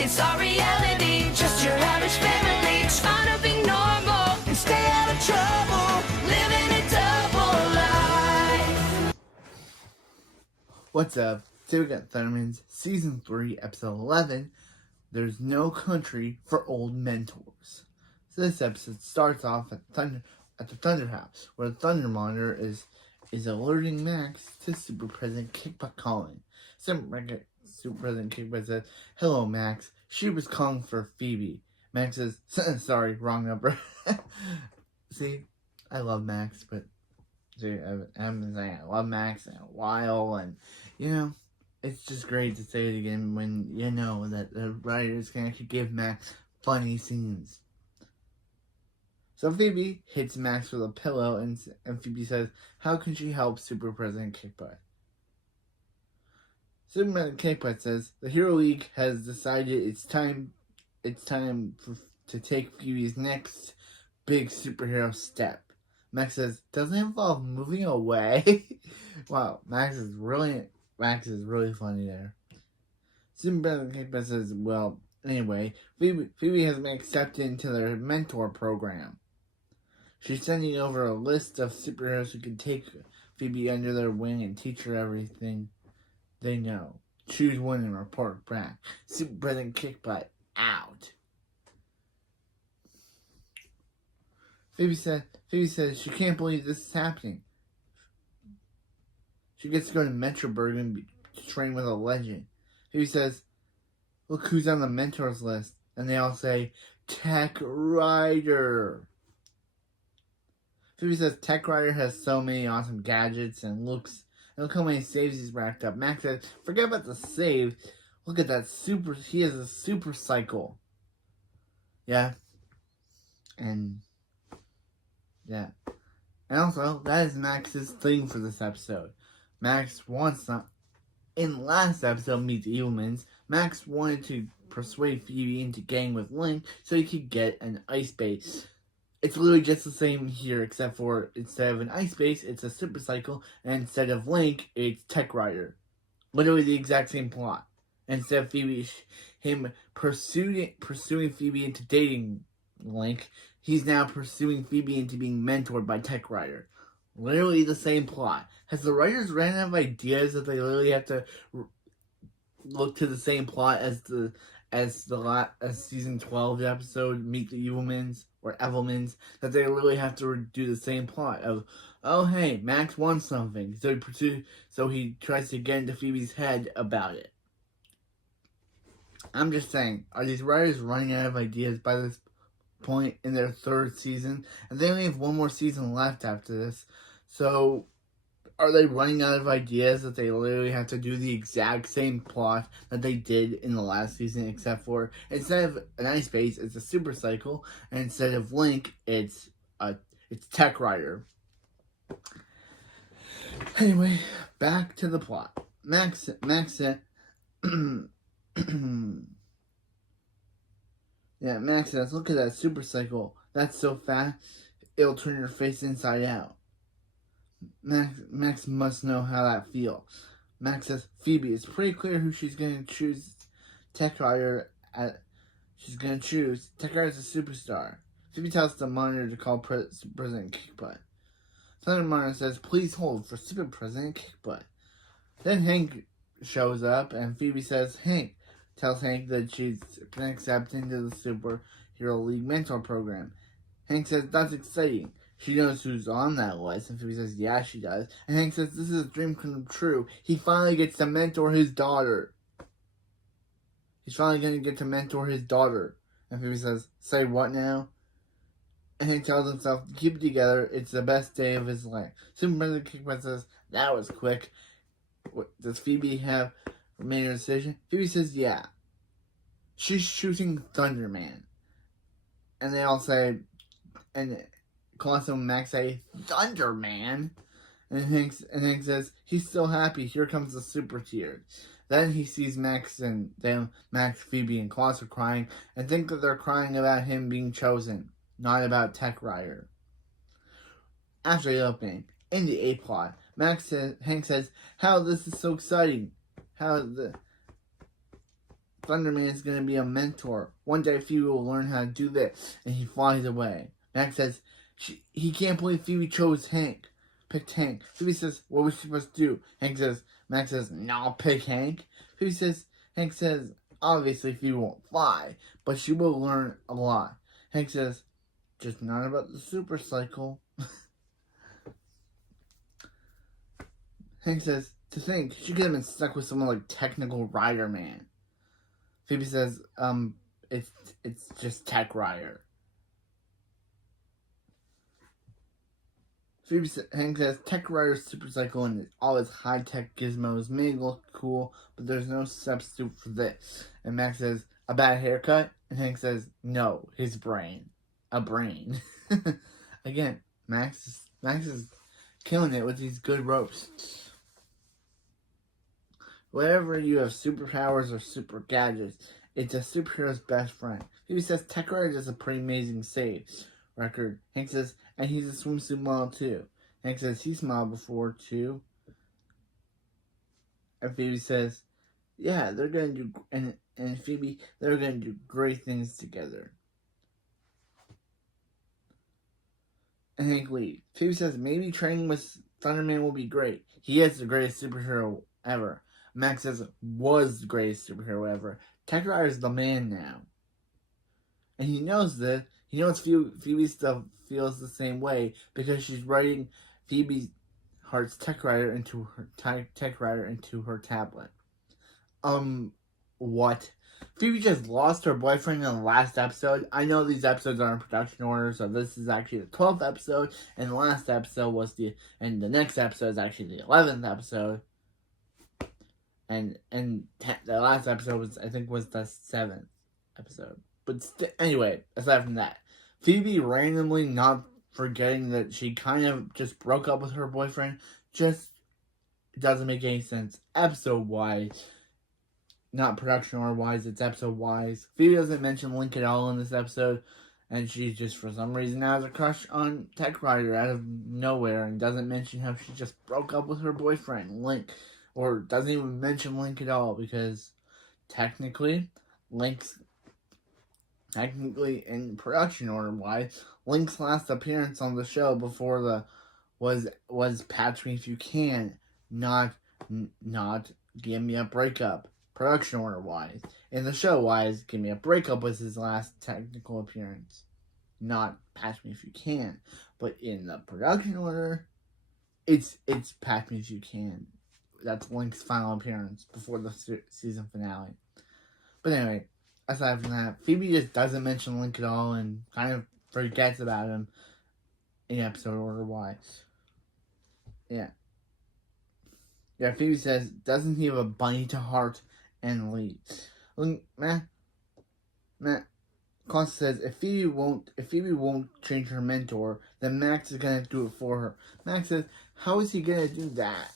It's our reality, just your average family, trying to be normal and stay out of trouble, living a double life. What's up? Today we got Thunderman's Season 3, Episode 11, There's No Country for Old Mentors. So this episode starts off at the Thunder House, where the Thunder Monitor is alerting Max to Super President Kickbutt calling. Super President Kickbutt says, "Hello, Max. She was calling for Phoebe." Max says, "Sorry, wrong number." See, I love Max, but I've been saying I love Max in a while, and it's just great to say it again when you know that the writers can actually give Max funny scenes. So Phoebe hits Max with a pillow, and Phoebe says, "How can she help Super President Kickbutt?" Super President Kickbutt says, "The Hero League has decided it's time to take Phoebe's next big superhero step." Max says, "Doesn't it involve moving away?" Wow, Max is really funny there. Super President Kickbutt says, "Well, anyway, Phoebe has been accepted into their mentor program. She's sending over a list of superheroes who can take Phoebe under their wing and teach her everything they know. Choose one and report back. Super President Kickbutt out." Phoebe says she can't believe this is happening. She gets to go to Metroburg and train with a legend. Phoebe says, "Look who's on the mentors list." And they all say, "Tech Rider." Phoebe says Tech Rider has so many awesome gadgets and look how many saves he's racked up. Max says, "Forget about the save. Look at that he has a super cycle." Yeah. And also, that is Max's thing for this episode. Max wants some. In last episode, Meet the Evilmans, Max wanted to persuade Phoebe into getting with Link so he could get an ice base. It's literally just the same here, except for instead of an ice base, it's a super cycle, and instead of Link, it's Tech Rider. Literally the exact same plot. Instead of him pursuing Phoebe into dating Link, he's now pursuing Phoebe into being mentored by Tech Rider. Literally the same plot. Has the writers ran out of ideas that they literally have to look to the same plot as season 12 episode Meet the Evilmans or Evilmans, that they really have to do the same plot of, oh hey, Max wants something, so he tries to get into Phoebe's head about it. I'm just saying, are these writers running out of ideas by this point in their third season? And they only have one more season left after this. So are they running out of ideas that they literally have to do the exact same plot that they did in the last season, except for instead of an ice base, it's a super cycle, and instead of Link, it's Tech Rider. Anyway, back to the plot. Max said, Max says, "Look at that super cycle. That's so fast, it'll turn your face inside out." Max must know how that feels. Max says, "Phoebe, it's pretty clear who she's going to choose. Tech Rider she's going to choose. Tech Rider's a superstar." Phoebe tells the monitor to call President Kickbutt. Thunder Monitor says, "Please hold for Super President Kickbutt." Then Hank shows up, and Phoebe tells Hank that she's been accepted into the Superhero League mentor program. Hank says, "That's exciting. She knows who's on that list." And Phoebe says, "Yeah, she does." And Hank says, "This is a dream come true. He finally gets to mentor his daughter." He's finally going to get to mentor his daughter. And Phoebe says, "Say what now?" And Hank tells himself to keep it together. It's the best day of his life. Super President Kickbutt says, "That was quick. Does Phoebe have made her decision?" Phoebe says, "Yeah. She's choosing Thunderman." And they all say, and Colossal and Max say, "Thunderman?" And Hank says, he's so happy. Here comes the super tears. Then he sees Max, Phoebe, and Colossal crying, and think that they're crying about him being chosen, not about Tech Rider. After the opening, in the A plot, Hank says, "How this is so exciting. Thunderman is going to be a mentor. One day Phoebe will learn how to do this, and he flies away. Max says he can't believe Phoebe chose Hank. Picked Hank. Phoebe says, what was she supposed to do? Max says, no, pick Hank. Hank says, obviously Phoebe won't fly, but she will learn a lot. Hank says, just not about the super cycle. Hank says, to think, she could have been stuck with someone like Technical Rider Man. Phoebe says, it's just Tech Rider. Hank says, Tech Rider's super cycle and all his high-tech gizmos may look cool, but there's no substitute for this. And Max says, a bad haircut? And Hank says, no, his brain. A brain. Again, Max is killing it with these good roasts. Whenever you have superpowers or super gadgets, it's a superhero's best friend. Phoebe says Tech Rider does a pretty amazing save record. Hank says, and he's a swimsuit model too. Hank says he's modeled before too. And Phoebe says, yeah, they're gonna do, and Phoebe, they're gonna do great things together. And Hank leaves. Phoebe says maybe training with Thunderman will be great. He is the greatest superhero ever. Max says was the greatest superhero ever. Tech Rider's the man now. And he knows this. He knows Phoebe still feels the same way because she's writing Phoebe Hart's Tech Rider into her tablet. What? Phoebe just lost her boyfriend in the last episode. I know these episodes are in production order, so this is actually the 12th episode, and the last episode was and the next episode is actually the 11th episode. And the last episode was the 7th episode. But anyway, aside from that, Phoebe randomly not forgetting that she kind of just broke up with her boyfriend just doesn't make any sense episode-wise. Not production order-wise, it's episode-wise. Phoebe doesn't mention Link at all in this episode, and she just, for some reason, has a crush on Tech Rider out of nowhere, and doesn't mention how she just broke up with her boyfriend, Link. Or doesn't even mention Link at all, because technically, in production order-wise, Link's last appearance on the show before was Patch Me If You Can, not Give Me a Breakup. Production order-wise. In the show-wise, Give Me a Breakup was his last technical appearance, not Patch Me If You Can. But in the production order, it's Patch Me If You Can. That's Link's final appearance before the season finale. But anyway, aside from that, Phoebe just doesn't mention Link at all and kind of forgets about him in episode order-wise. Yeah. Yeah, Phoebe says, doesn't he have a bunny to heart, and leaves. Matt Costa says, if Phoebe won't change her mentor, then Max is gonna do it for her. Max says, how is he gonna do that?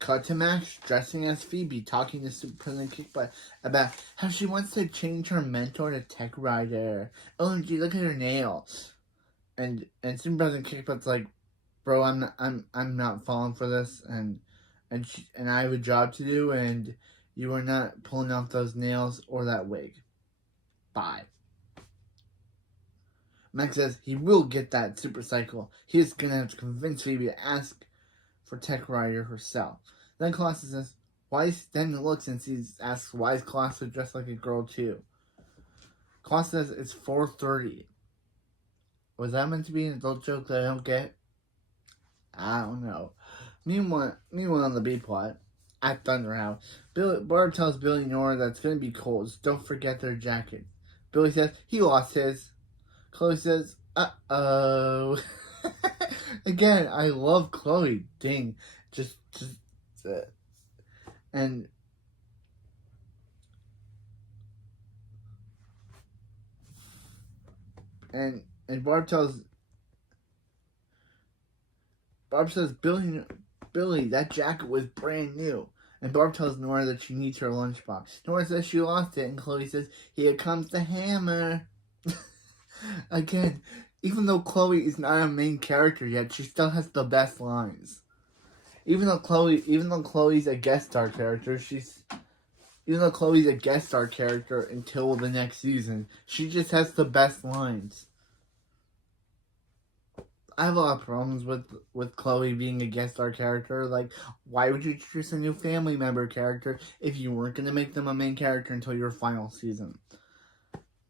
Cut to Max dressing as Phoebe, talking to Super President Kickbutt about how she wants to change her mentor to Tech Rider. OMG, look at her nails. And Super President Kickbutt's like, bro, I'm not falling for this, and I have a job to do, and you are not pulling off those nails or that wig. Bye. Max says he will get that super cycle. He is gonna have to convince Phoebe to ask for Tech Rider herself. Then Colossus says, then he looks and asks, why is Colossus dressed like a girl too? Colossus says it's 4:30. Was that meant to be an adult joke that I don't get? I don't know. Meanwhile on the B plot, at Thunder House, Barb tells Billy and Nora that it's going to be cold, so don't forget their jackets. Billy says he lost his. Chloe says, uh-oh. Again, I love Chloe. Dang. Just and Barb says, Billy, that jacket was brand new. And Barb tells Nora that she needs her lunchbox. Nora says she lost it, and Chloe says, here comes the hammer. Again, even though Chloe is not a main character yet, she still has the best lines. even though Chloe's a guest star character, until the next season, she just has the best lines. I have a lot of problems with Chloe being a guest star character. Like, why would you choose a new family member character if you weren't going to make them a main character until your final season?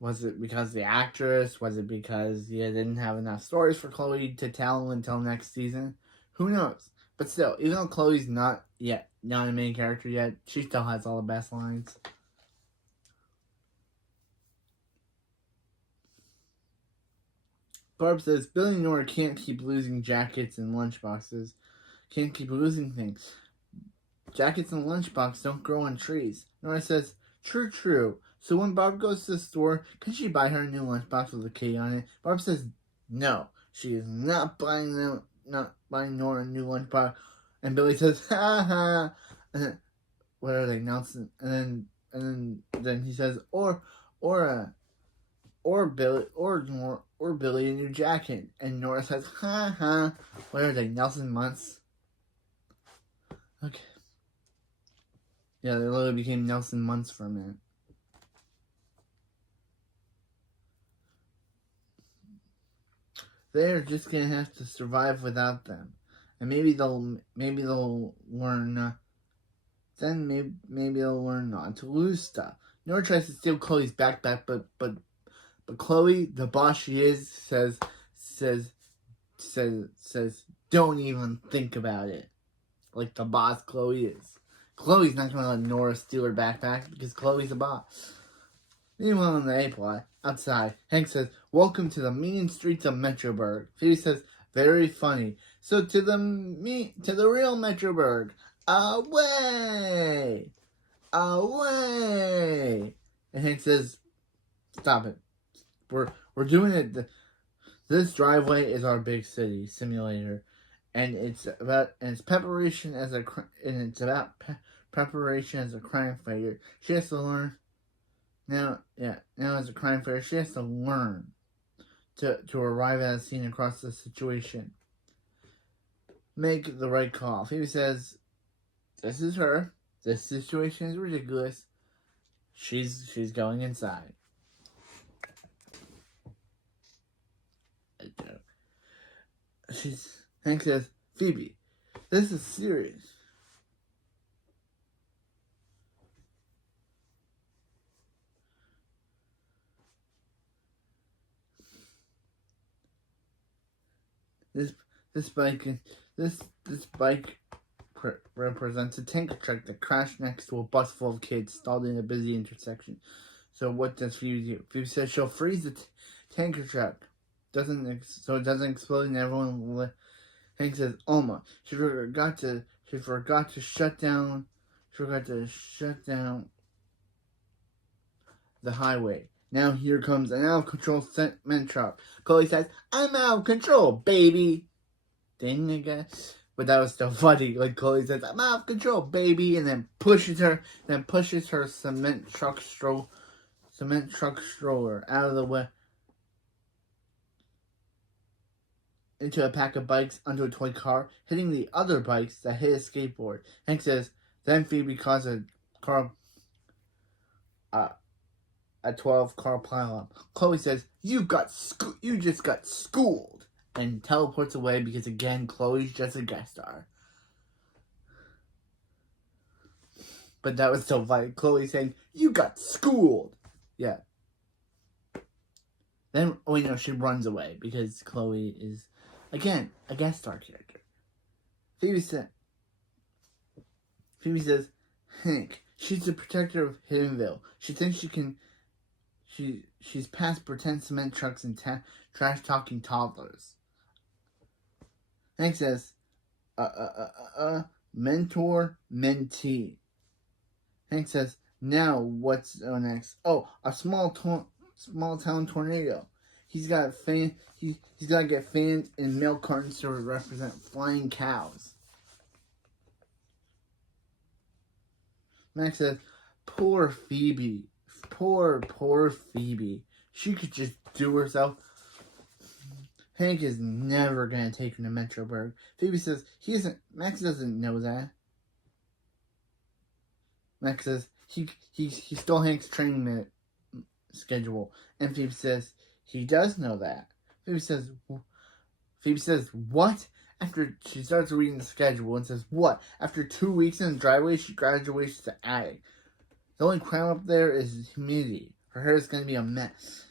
Was it because the actress? Was it because you didn't have enough stories for Chloe to tell until next season? Who knows? But still, even though Chloe's not a main character yet, she still has all the best lines. Barb says, Billy and Nora can't keep losing jackets and lunchboxes. Can't keep losing things. Jackets and lunchboxes don't grow on trees. Nora says, true. So when Barb goes to the store, can she buy her a new lunchbox with a K on it? Barb says, no. She is not buying Nora a new lunchbox. And Billy says, ha ha. And then, what are they, Nelson? And then he says, or Billy, or Billy a new jacket. And Nora says, ha ha. What are they, Nelson months? Okay. Yeah, they literally became Nelson months for a minute. They're just gonna have to survive without them, and maybe they'll learn. Then maybe they'll learn not to lose stuff. Nora tries to steal Chloe's backpack, but Chloe, the boss she is, says, don't even think about it. Like the boss Chloe is. Chloe's not gonna let Nora steal her backpack because Chloe's a boss. Meanwhile, in the A plot, outside, Hank says, welcome to the mean streets of Metroburg. Phoebe says, very funny. So to the real Metroburg. Away! Away! And Hank says, stop it. We're doing it. This driveway is our big city simulator. And it's about preparation as a crime fighter. She has to learn. Now as a crime fighter, she has to learn to arrive at a scene across the situation. Make the right call. Phoebe says, this is her. This situation is ridiculous. She's going inside. Hank says, Phoebe, this is serious. This bike represents a tanker truck that crashed next to a bus full of kids stalled in a busy intersection. So what does Phoebe do? Phoebe says she'll freeze the tanker truck, so it doesn't explode and everyone. Hank says, Alma, she forgot to shut down the highway. Now here comes an out of control cement truck. Chloe says, I'm out of control, baby. Dang, I guess. But that was still funny. Like Chloe says, I'm out of control, baby, and then pushes her cement truck stroller out of the way into a pack of bikes onto a toy car, hitting the other bikes that hit a skateboard. Hank says, then Phoebe caused a 12-car pileup. Chloe says, you just got schooled, and teleports away because, again, Chloe's just a guest star. But that was still funny. Chloe saying, you got schooled. Yeah. Then, she runs away because Chloe is, again, a guest star character. Phoebe says, Hank, she's the protector of Hiddenville. She thinks she's past pretend cement trucks and trash-talking toddlers. Hank says, mentor, mentee. Hank says, now what's next? Oh, a small town tornado. He's got to get fans and milk cartons to represent flying cows. Max says, poor Phoebe. Poor Phoebe. She could just do herself. Hank is never going to take him to Metroburg. Phoebe says, Max doesn't know that. Max says, he stole Hank's training schedule. And Phoebe says, he does know that. Phoebe says, what? After she starts reading the schedule and says, what? After 2 weeks in the driveway, she graduates to attic. The only crime up there is humidity. Her hair is going to be a mess.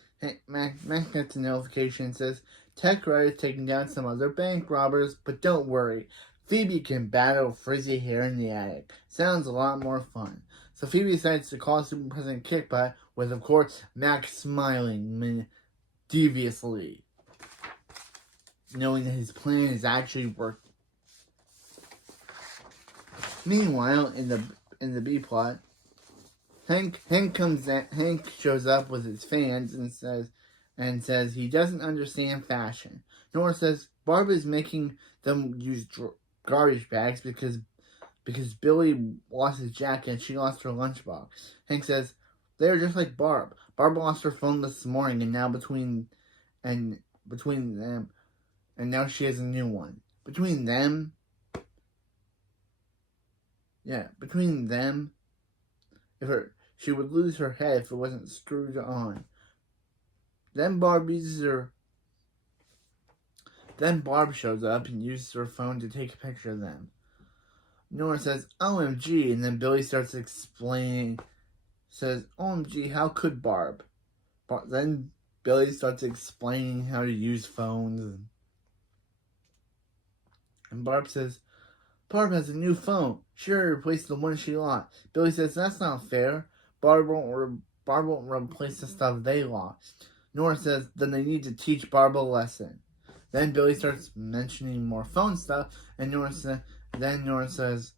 Max gets a notification and says, Tech Rider is taking down some other bank robbers, but don't worry. Phoebe can battle frizzy hair in the attic. Sounds a lot more fun. So Phoebe decides to call Super President Kickbutt, with, of course, Max smiling deviously, knowing that his plan is actually working. Meanwhile, in the B plot, Hank shows up with his fans and says he doesn't understand fashion. Nora says Barb is making them use garbage bags because Billy lost his jacket and she lost her lunchbox. Hank says they're just like Barb. Barb lost her phone this morning, and now between them, and now she has a new one. Between them, she would lose her head if it wasn't screwed on. Then Barb shows up and uses her phone to take a picture of them. Nora says, OMG, and then Billy starts explaining, says, OMG, how could Barb? Then Billy starts explaining how to use phones. And Barb says, Barb has a new phone. She already replaced the one she lost. Billy says, that's not fair. Barb won't replace the stuff they lost. Nora says, then they need to teach Barb a lesson. Then Billy starts mentioning more phone stuff, and Nora says,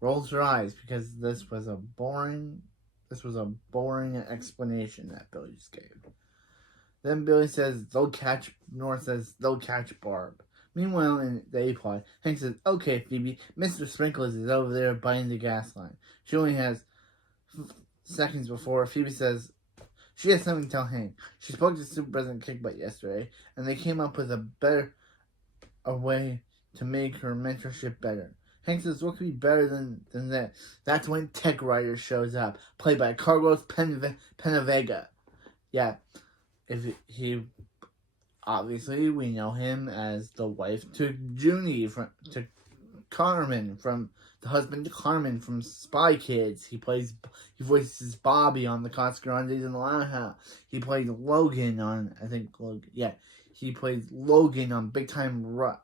rolls her eyes because this was a boring explanation that Billy just gave. Then Billy says Nora says they'll catch Barb. Meanwhile, in the A-plot, Hank says, okay, Phoebe, Mr. Sprinkles is over there biting the gas line. She only has seconds before Phoebe says she has something to tell Hank. She spoke to Super President Kickbutt yesterday, and they came up with a way to make her mentorship better. Hank says, what could be better than that? That's when Tech Rider shows up, played by Carlos Penavega. Yeah, obviously, we know him as the wife to Junie, to Carmen, from the husband to Carmen from Spy Kids. He voices Bobby on the Casa Grandes in the Lighthouse. He played Logan on, he played Logan on Big Time Rush.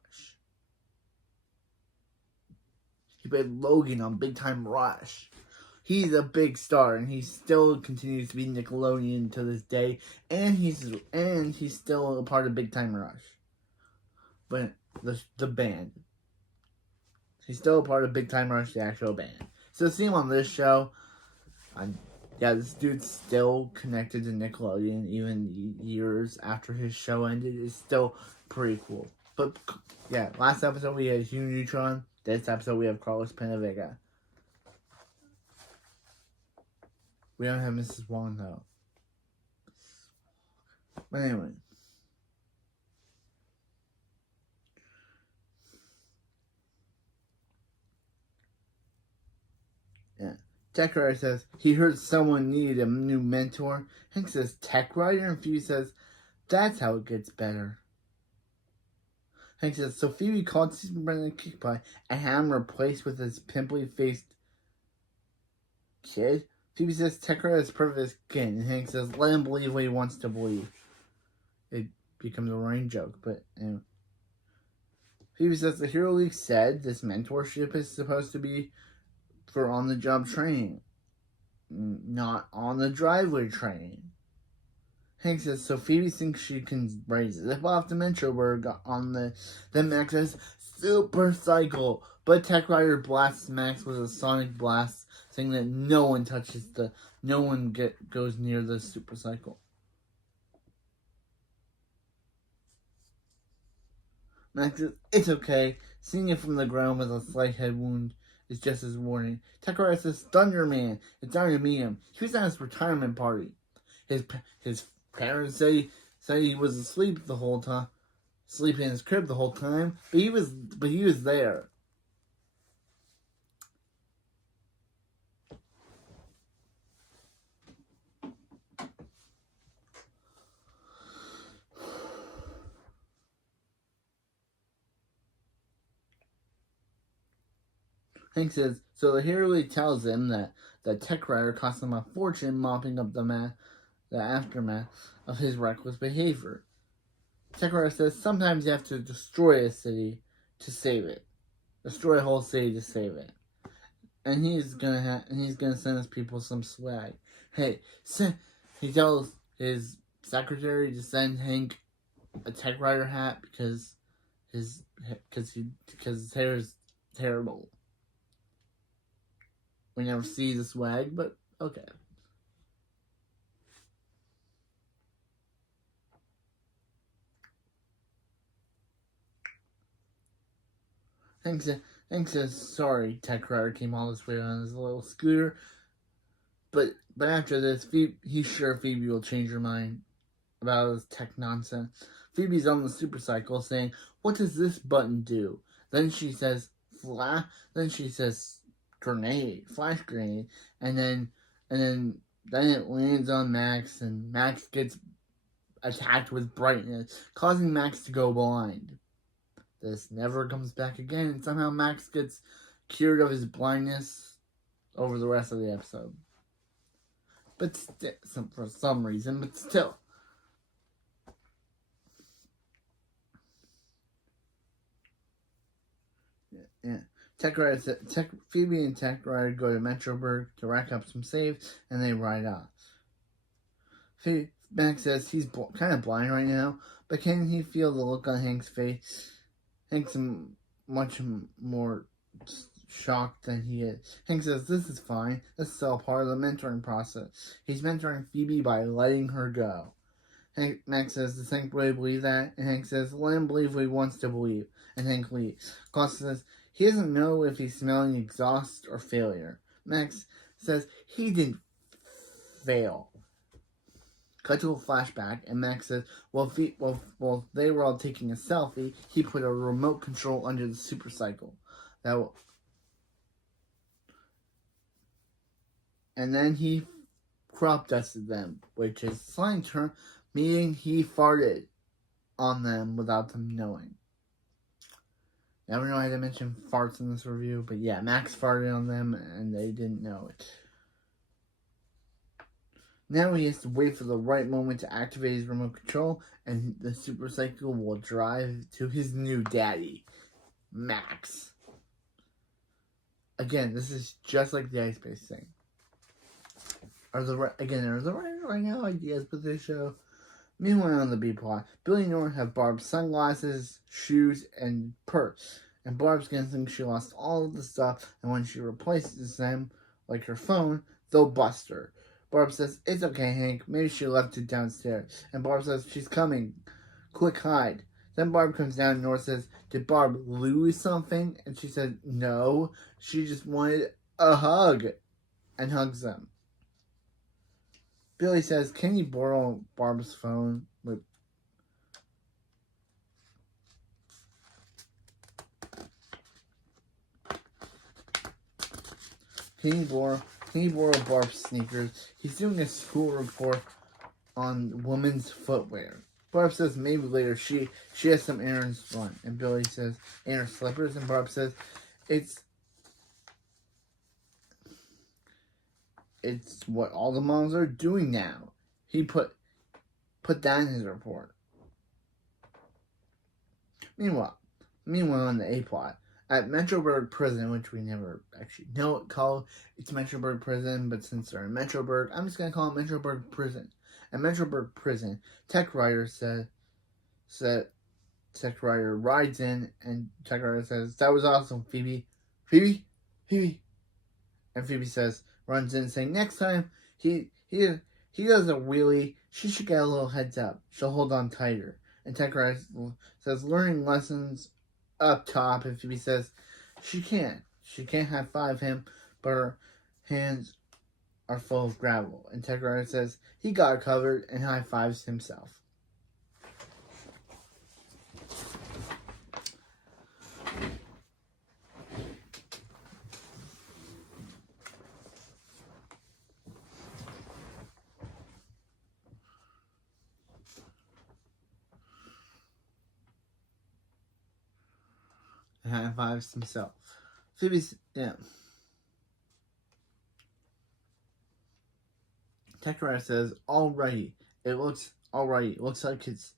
He's a big star, and he still continues to be Nickelodeon to this day, and he's still a part of Big Time Rush. But the band. He's still a part of Big Time Rush, the actual band. So to see him on this show, this dude's still connected to Nickelodeon, even years after his show ended, is still pretty cool. But yeah, last episode we had Hugh Neutron. This episode we have Carlos Penavega. We don't have Mrs. Wong though. But anyway. Yeah. Tech Rider says he heard someone needed a new mentor. Hank says Tech Rider, and Phoebe says that's how it gets better. Hank says, so Phoebe called Super President Kickbutt and had him replaced with his pimply-faced kid. Phoebe says Tech Rider is perfect skin, and Hank says let him believe what he wants to believe. It becomes a running joke, but anyway. Phoebe says the Hero League said this mentorship is supposed to be for on-the-job training, not on-the-driveway training. Hank says, so Phoebe thinks she can raise zip off the Metroburg on then Max says, super cycle. But Tech Rider blasts Max with a sonic blast, saying that no one goes near the super cycle. Max says, it's okay. Seeing it from the ground with a slight head wound is just as warning. Tech Rider says, Thunder Man, it's time to meet him. He was at his retirement party. His parents say he was asleep the whole time. sleeping in his crib the whole time, but he was there. Hank says, so the hero tells him that the tech writer cost him a fortune mopping up the aftermath of his reckless behavior. Tech writer says sometimes you have to destroy a city to save it. Destroy a whole city to save it. And he's gonna send his people some swag. Hey, he tells his secretary to send Hank a tech writer hat because his hair is terrible. We never see the swag, but okay. Hank says, sorry, tech writer came all this way on his little scooter. But after this, he's sure Phoebe will change her mind about his tech nonsense. Phoebe's on the supercycle saying, what does this button do? Then she says, flash grenade, and then it lands on Max, and Max gets attacked with brightness, causing Max to go blind. This never comes back again, and somehow Max gets cured of his blindness over the rest of the episode. But for some reason, but still. Yeah. Phoebe and Tech Rider go to Metroburg to rack up some saves, and they ride off. Max says he's kind of blind right now, but can he feel the look on Hank's face? Hank's much more shocked than he is. Hank says, this is fine. This is all part of the mentoring process. He's mentoring Phoebe by letting her go. Max says, does Hank really believe that? And Hank says, let him believe what he wants to believe. And Hank leaves. Costa says, he doesn't know if he's smelling exhaust or failure. Max says, he didn't fail. Cut to a flashback, and Max says, while they were all taking a selfie, he put a remote control under the supercycle. And then he crop dusted them, which is slang term, meaning he farted on them without them knowing. Never know I had to mention farts in this review, but yeah, Max farted on them, and they didn't know it. Now he has to wait for the right moment to activate his remote control, and the supercycle will drive to his new daddy, Max. Again, this is just like the Ice Base thing. Are the writers right now ideas for this show? Meanwhile, on the B plot, Billy and Nora have Barb's sunglasses, shoes, and purse. And Barb's gonna think she lost all of the stuff, and when she replaces them, like her phone, they'll bust her. Barb says, it's okay, Hank. Maybe she left it downstairs. And Barb says, she's coming. Quick, hide. Then Barb comes down and Nora says, did Barb lose something? And she said, no. She just wanted a hug. And hugs them. Billy says, can you borrow Barb's phone? Can you borrow Barb's sneakers? He's doing a school report on women's footwear. Barb says maybe later she has some errands to run. And Billy says, in her slippers. And Barb says, it's what all the moms are doing now. He put that in his report. Meanwhile, on the A plot, at Metroburg Prison, which we never actually know it called, it's Metroburg Prison, but since they're in Metroburg, I'm just gonna call it Metroburg Prison. At Metroburg Prison, Tech Rider Tech Rider rides in, and Tech Rider says, that was awesome, Phoebe. Phoebe? And Phoebe runs in saying, next time he does a wheelie, she should get a little heads up. She'll hold on tighter. And Tech Rider says, learning lessons up top. And Phoebe says, she can't high five him, but her hands are full of gravel. And Tech Rider says, he got covered, and high fives himself. high fives himself. Phoebe's, yeah. Techrider says, alrighty. It looks alrighty. It looks like it's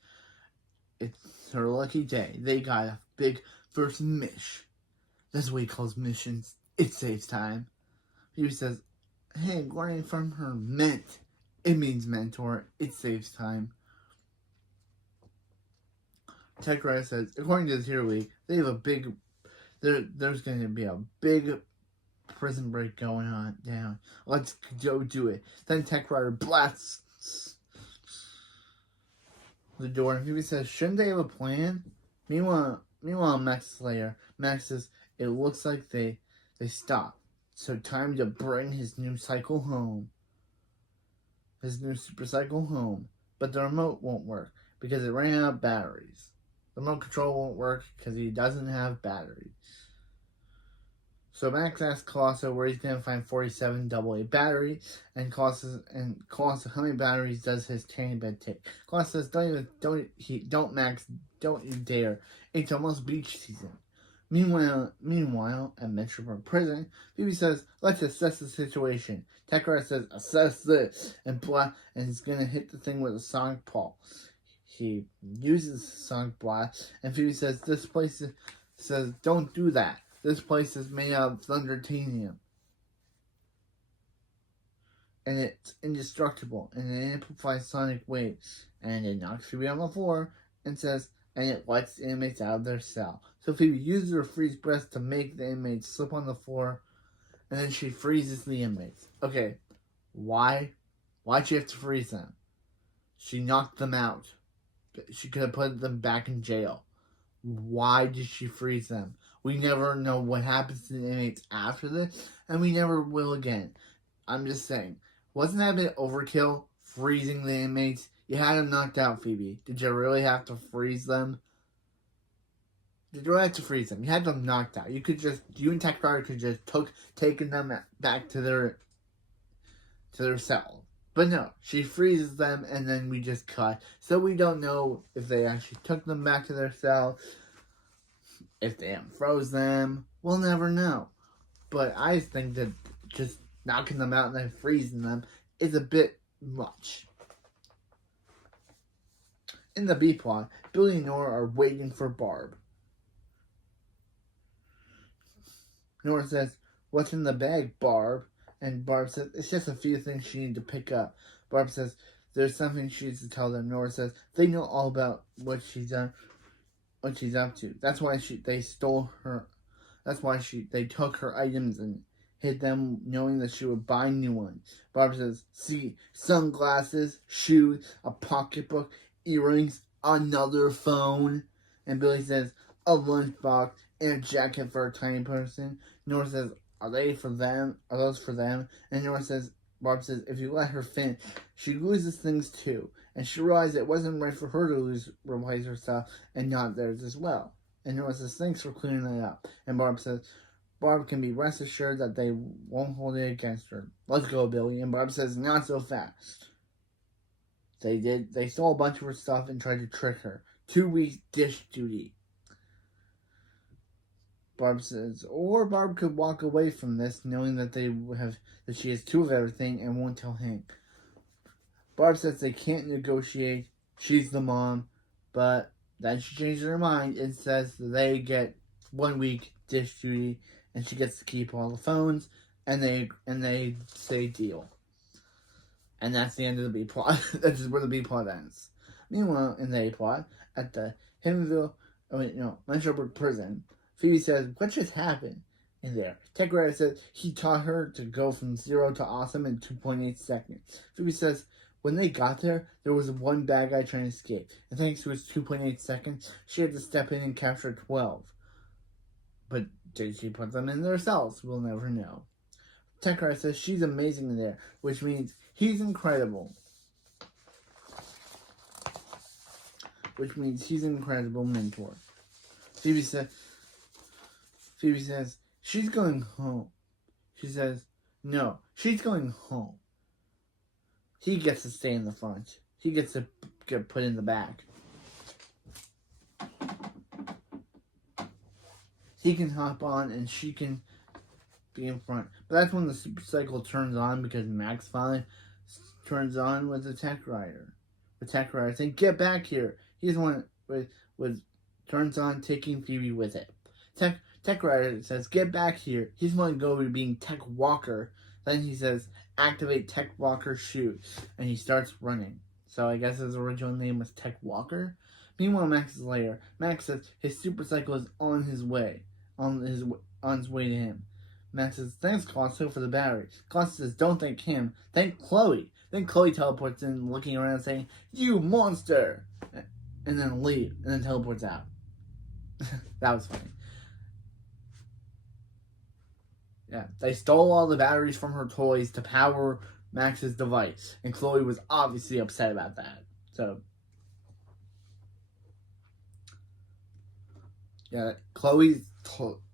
her lucky day. They got a big first mish. That's what he calls missions. It saves time. Phoebe says, hey, learning from her ment. It means mentor. It saves time. Techrider says, according to the Hero League, they have a big, there's going to be a big prison break going on down. Let's go do it. Then Techrider blasts the door, and Phoebe says, shouldn't they have a plan? Meanwhile, Max Slayer. Max says, it looks like they stopped. So time to bring his new cycle home. His new super cycle home. But the remote won't work because it ran out of batteries. The remote control won't work because he doesn't have batteries. So Max asks Colosso where he's going to find 47 AA battery, and Colosso, how many batteries does his tanning bed take? Colosso says, don't Max, don't you dare. It's almost beach season. Meanwhile, at Metroburg Prison, Phoebe says, let's assess the situation. Techrider says, assess this, and he's going to hit the thing with a sonic pulse. He uses sonic blast, and Phoebe says, don't do that. This place is made out of thundertanium. And it's indestructible, and it amplifies sonic waves. And it knocks Phoebe on the floor, and says, and it lets the inmates out of their cell. So Phoebe uses her freeze breath to make the inmates slip on the floor, and then she freezes the inmates. Okay, why'd she have to freeze them? She knocked them out. She could have put them back in jail. Why did she freeze them? We never know what happens to the inmates after this, and we never will again. I'm just saying, wasn't that a bit overkill, freezing the inmates? You had them knocked out, Phoebe. Did you really have to freeze them? Did you really have to freeze them? You had them knocked out. You and Techrider could just taken them back to their cell. But no, she freezes them, and then we just cut. So we don't know if they actually took them back to their cell. If they unfroze them, we'll never know. But I think that just knocking them out and then freezing them is a bit much. In the B plot, Billy and Nora are waiting for Barb. Nora says, what's in the bag, Barb? And Barb says, it's just a few things she needs to pick up. Barb says, there's something she needs to tell them. Nora says, they know all about what she's done, what she's up to. That's why they stole her. That's why they took her items and hid them, knowing that she would buy new ones. Barb says, see, sunglasses, shoes, a pocketbook, earrings, another phone. And Billy says, a lunchbox and a jacket for a tiny person. Nora says, are they for them? Are those for them? And Barb says, if you let her finish, she loses things too. And she realized it wasn't right for her to replace her stuff and not theirs as well. And Nora says, thanks for clearing that up. And Barb says, Barb can be rest assured that they won't hold it against her. Let's go, Billy. And Barb says, not so fast. They stole a bunch of her stuff and tried to trick her. 2 weeks dish duty. Barb says, or Barb could walk away from this knowing that that she has 2 of everything and won't tell Hank. Barb says they can't negotiate. She's the mom, but then she changes her mind and says they get 1 week dish duty and she gets to keep all the phones, and they say deal. And that's the end of the B plot. That's just where the B plot ends. Meanwhile, in the A plot, at the Metroburg Prison, Phoebe says, what just happened in there? Techrider says he taught her to go from 0 to awesome in 2.8 seconds. Phoebe says, when they got there was one bad guy trying to escape. And thanks to his 2.8 seconds, she had to step in and capture 12. But did she put them in their cells? We'll never know. Techrider says she's amazing in there, which means he's incredible. Which means he's an incredible mentor. Phoebe says, she's going home. She says, no, she's going home. He gets to stay in the front. He gets to get put in the back. he can hop on and she can be in front. But that's when the super cycle turns on because Max finally turns on with the tech rider. The tech rider saying, "Get back here." He's the one with turns on taking Phoebe with it. Tech rider says, "Get back here." He's going to go to being Tech Walker. Then he says, "Activate Tech Walker shoot," and he starts running. So I guess his original name was Tech Walker. Meanwhile, Max is later. Max says his super cycle is on his way to him. Max says, "Thanks, Colosso, for the battery." Colosso says, "Don't thank him. Thank Chloe." Then Chloe teleports in, looking around, saying, "You monster!" And then leave, and then teleports out. That was funny. Yeah, they stole all the batteries from her toys to power Max's device, and Chloe was obviously upset about that. So, yeah,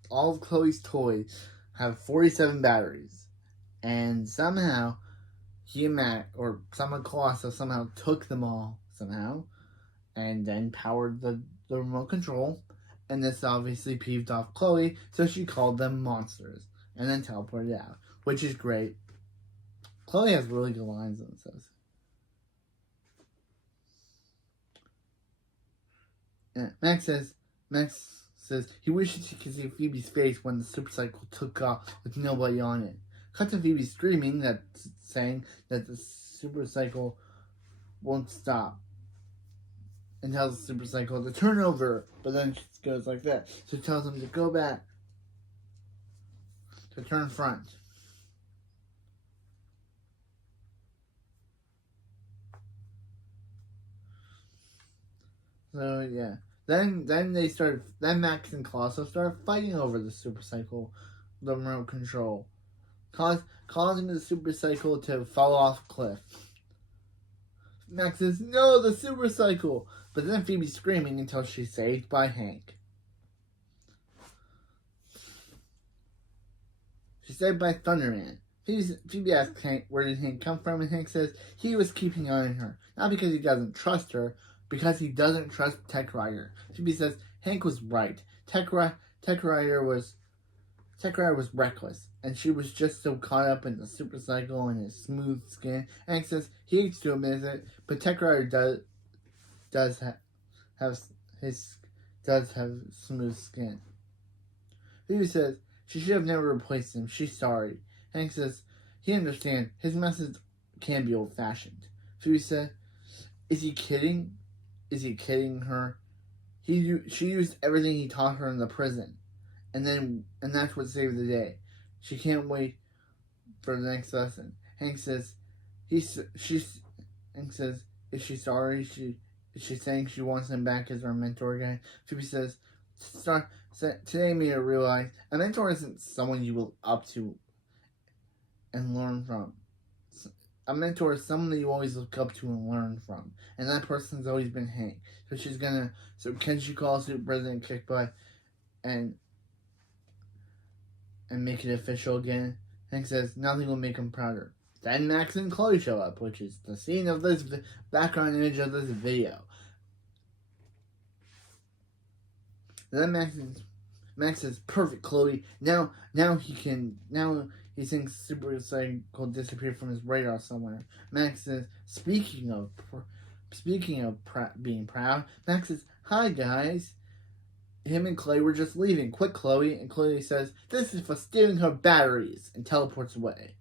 all of Chloe's toys have 47 batteries, and somehow someone Colosso somehow took them all somehow, and then powered the remote control, and this obviously peeved off Chloe, so she called them monsters, and then teleported out, which is great. Chloe has really good lines in this. Yeah, Max says he wishes he could see Phoebe's face when the super cycle took off with nobody on it. Cut to Phoebe screaming saying that the super cycle won't stop, and tells the super cycle to turn over, but then she goes like that. So it tells him to go back, to turn front. So yeah, then Max and Colosso start fighting over the super cycle, the remote control, causing the super cycle to fall off a cliff. Max says, "No, the super cycle!" But then Phoebe's screaming until she's saved by Hank. She's saved by Thunderman. Phoebe asks Hank, "Where did Hank come from?" And Hank says he was keeping an eye on her. Not because he doesn't trust her, because he doesn't trust Tech Rider. Phoebe says Hank was right. Tech Rider was reckless, and she was just so caught up in the super cycle and his smooth skin. Hank says he hates to admit it, but Tech Rider does have smooth skin. Phoebe says she should have never replaced him. She's sorry. Hank says he understands. His message can be old-fashioned. Phoebe said, "Is he kidding? Is he kidding her? She used everything he taught her in the prison, and that's what saved the day. She can't wait for the next lesson." Hank says, "Is she sorry? Is she saying she wants him back as our mentor again?" Phoebe says, "Today made her realize a mentor isn't someone you look up to and learn from. A mentor is someone that you always look up to and learn from. And that person's always been Hank. So can she call Super President Kick Butt and make it official again?" Hank says nothing will make him prouder. Then Max and Chloe show up, which is the scene of this background image of this video. Then Max says, "Perfect, Chloe. Now he thinks super cycle disappeared from his radar somewhere." Max says, speaking of being proud, Max says, "Hi guys." Him and Chloe were just leaving. "Quick, Chloe." And Chloe says, "This is for stealing her batteries," and teleports away,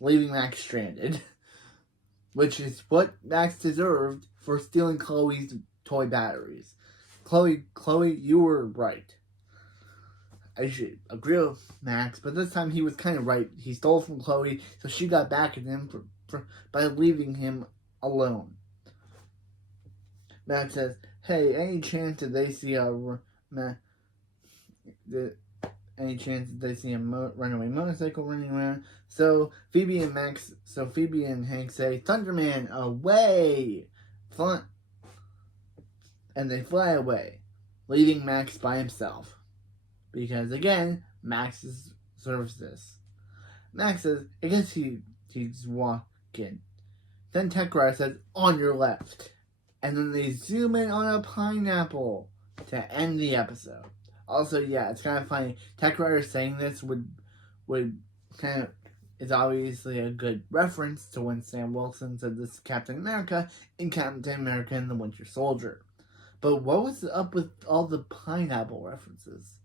leaving Max stranded. Which is what Max deserved for stealing Chloe's toy batteries. Chloe, you were right. I should agree with Max, but this time he was kind of right. He stole from Chloe, so she got back at him by leaving him alone. Max says, "Hey, any chance that they see a runaway motorcycle running around?" So Phoebe and Hank say, "Thunderman, away!" And they fly away, leaving Max by himself. Because again, Max deserves this. Max says, I guess he's walking. Then Tech Rider says, "On your left." And then they zoom in on a pineapple to end the episode. Also, yeah, it's kind of funny. Tech Rider saying this would kind of is obviously a good reference to when Sam Wilson said this to Captain America in Captain America and the Winter Soldier. But what was up with all the pineapple references?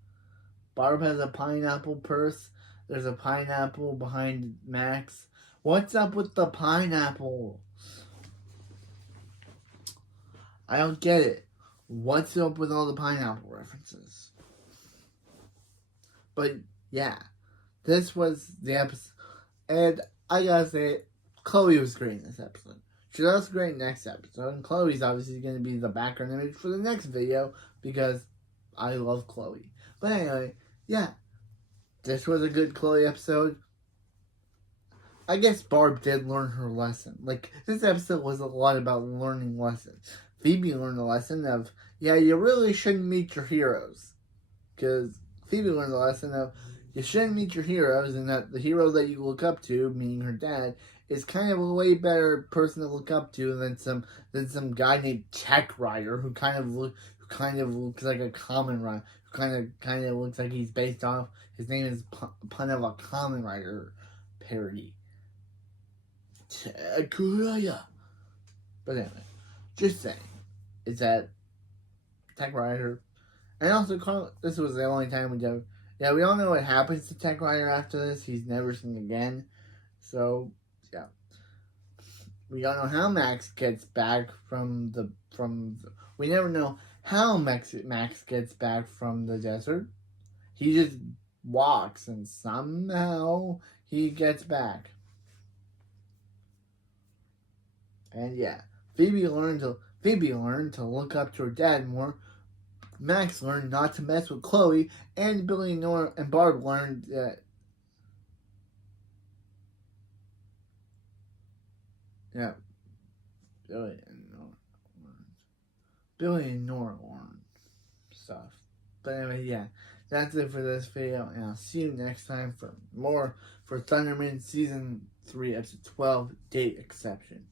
Barb has a pineapple purse. There's a pineapple behind Max. What's up with the pineapple? I don't get it. What's up with all the pineapple references? But yeah, this was the episode. And I gotta say, Chloe was great in this episode. She's also great next episode. And Chloe's obviously going to be the background image for the next video because I love Chloe. But anyway, yeah. This was a good Chloe episode. I guess Barb did learn her lesson. Like, this episode was a lot about learning lessons. Phoebe learned a lesson of, yeah, you really shouldn't meet your heroes. Because Phoebe learned the lesson of, you shouldn't meet your heroes, and that the hero that you look up to, meaning her dad, is kind of a way better person to look up to than some guy named Tech Rider who kind of looks like a common rider, who kind of looks like he's based off. His name is pun of a Kamen Rider parody. Tech Rider. But anyway, just saying, is that Tech Rider, and also this was the only time we did. Yeah, we all know what happens to Tech Rider after this. He's never seen again. So, yeah. We don't know how Max gets back we never know how Max gets back from the desert. He just walks and somehow he gets back. And yeah, Phoebe learned to look up to her dad more. Max learned not to mess with Chloe, and Billy and Nora and Barb learned that. Yeah, Billy and Nora learned stuff. But anyway, yeah, that's it for this video, and I'll see you next time for more for Thunderman Season 3, Episode 12, Date Exception.